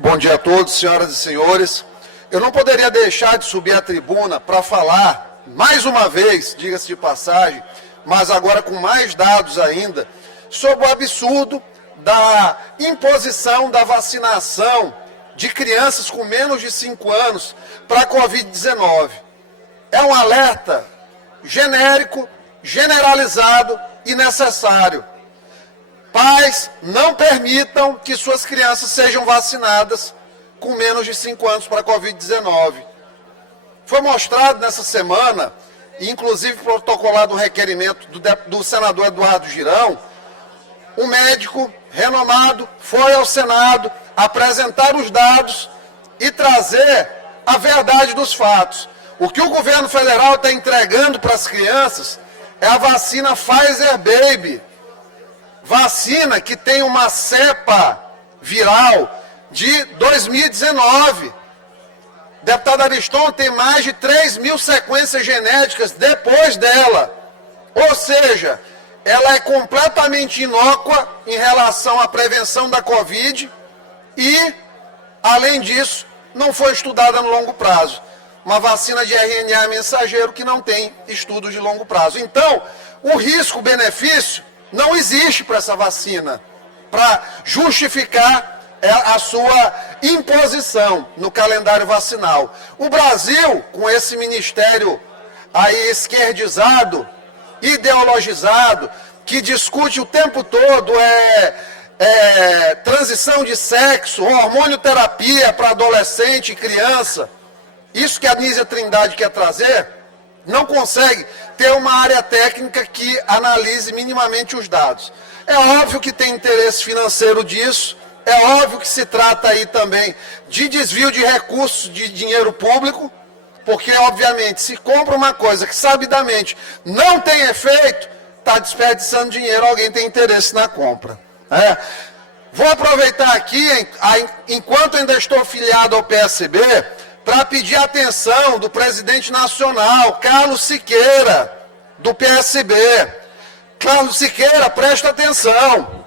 Bom dia a todos, senhoras e senhores. Eu não poderia deixar de subir à tribuna para falar, mais uma vez, diga-se de passagem, mas agora com mais dados ainda, sobre o absurdo da imposição da vacinação de crianças com menos de 5 anos para a Covid-19. É um alerta genérico, generalizado e necessário. Pais, não permitam que suas crianças sejam vacinadas com menos de 5 anos para a Covid-19. Foi mostrado nessa semana, e inclusive protocolado um requerimento do senador Eduardo Girão, um médico renomado foi ao Senado apresentar os dados e trazer a verdade dos fatos. O que o governo federal está entregando para as crianças é a vacina Pfizer Baby, vacina que tem uma cepa viral de 2019. Deputado Ariston, tem mais de 3 mil sequências genéticas depois dela. Ou seja, ela é completamente inócua em relação à prevenção da Covid e, além disso, não foi estudada no longo prazo. Uma vacina de RNA mensageiro que não tem estudos de longo prazo. Então, o risco-benefício não existe para essa vacina, para justificar a sua imposição no calendário vacinal. O Brasil, com esse ministério aí esquerdizado, ideologizado, que discute o tempo todo transição de sexo, hormonioterapia para adolescente e criança, isso que a Nízia Trindade quer trazer, não consegue ter uma área técnica que analise minimamente os dados. É óbvio que tem interesse financeiro disso, é óbvio que se trata aí também de desvio de recursos de dinheiro público, porque, obviamente, se compra uma coisa que sabidamente não tem efeito, está desperdiçando dinheiro, alguém tem interesse na compra. Vou aproveitar aqui, enquanto ainda estou filiado ao PSB, para pedir a atenção do presidente nacional, Carlos Siqueira, do PSB. Carlos Siqueira, presta atenção.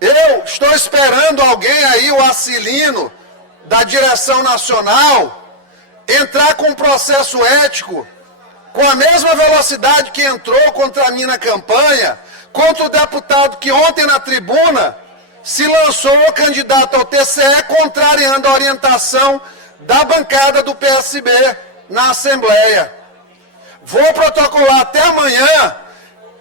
Eu estou esperando alguém aí, o Acilino, da direção nacional, entrar com um processo ético com a mesma velocidade que entrou contra mim na campanha, contra o deputado que ontem na tribuna se lançou candidato ao TCE, contrariando a orientação da bancada do PSB na Assembleia. Vou protocolar até amanhã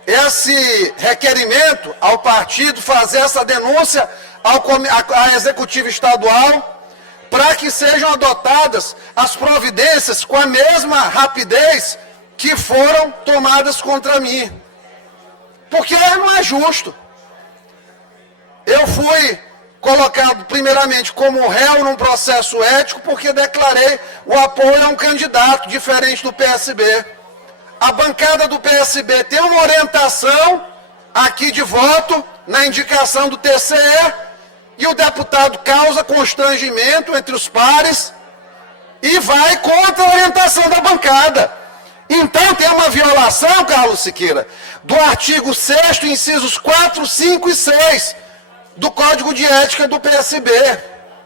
esse requerimento ao partido, fazer essa denúncia à executiva estadual, para que sejam adotadas as providências com a mesma rapidez que foram tomadas contra mim. Porque não é justo. Eu fui colocado primeiramente como réu num processo ético porque declarei o apoio a um candidato diferente do PSB. A bancada do PSB tem uma orientação aqui de voto na indicação do TCE e o deputado causa constrangimento entre os pares e vai contra a orientação da bancada. Então tem uma violação, Carlos Siqueira, do artigo 6º, incisos 4, 5 e 6 do Código de Ética do PSB.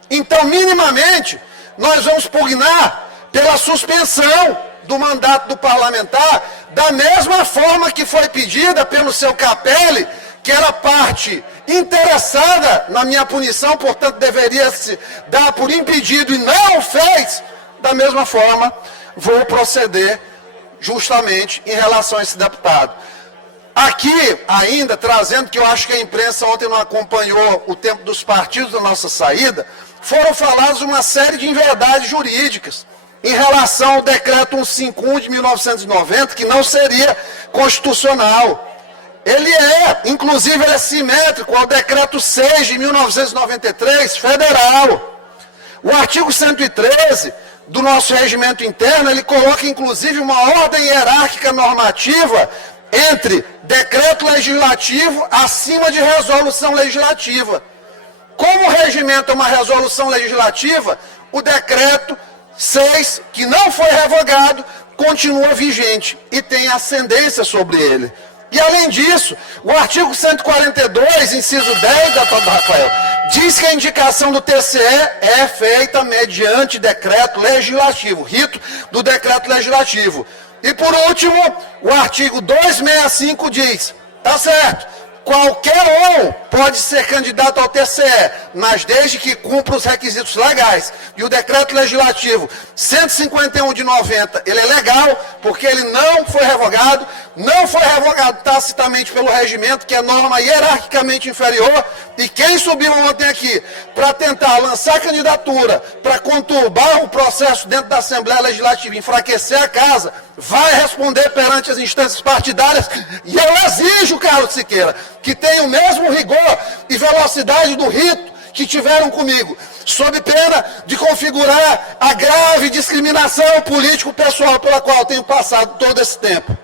Então, minimamente, nós vamos pugnar pela suspensão do mandato do parlamentar, da mesma forma que foi pedida pelo seu Capelli, que era parte interessada na minha punição, portanto deveria se dar por impedido e não o fez. Da mesma forma, vou proceder justamente em relação a esse deputado. Aqui, ainda, trazendo que eu acho que a imprensa ontem não acompanhou o tempo dos partidos da nossa saída, foram faladas uma série de inverdades jurídicas em relação ao decreto 151 de 1990, que não seria constitucional. Ele inclusive, ele é simétrico ao decreto 6 de 1993, federal. O artigo 113 do nosso regimento interno, ele coloca, inclusive, uma ordem hierárquica normativa entre decreto legislativo acima de resolução legislativa. Como o regimento é uma resolução legislativa, o decreto 6, que não foi revogado, continua vigente e tem ascendência sobre ele. E além disso, o artigo 142, inciso 10, doutor Rafael, diz que a indicação do TCE é feita mediante decreto legislativo, rito do decreto legislativo. E por último, o artigo 265 diz, tá certo, qualquer um pode ser candidato ao TCE, mas desde que cumpra os requisitos legais. E o decreto legislativo 151 de 90, ele é legal, porque ele não foi revogado tacitamente pelo regimento, que é norma hierarquicamente inferior, e quem subiu ontem aqui para tentar lançar candidatura, para conturbar o processo dentro da Assembleia Legislativa, enfraquecer a casa, vai responder perante as instâncias partidárias, e eu exijo, Carlos Siqueira, que tenha o mesmo rigor e velocidade do rito que tiveram comigo, sob pena de configurar a grave discriminação político-pessoal pela qual eu tenho passado todo esse tempo.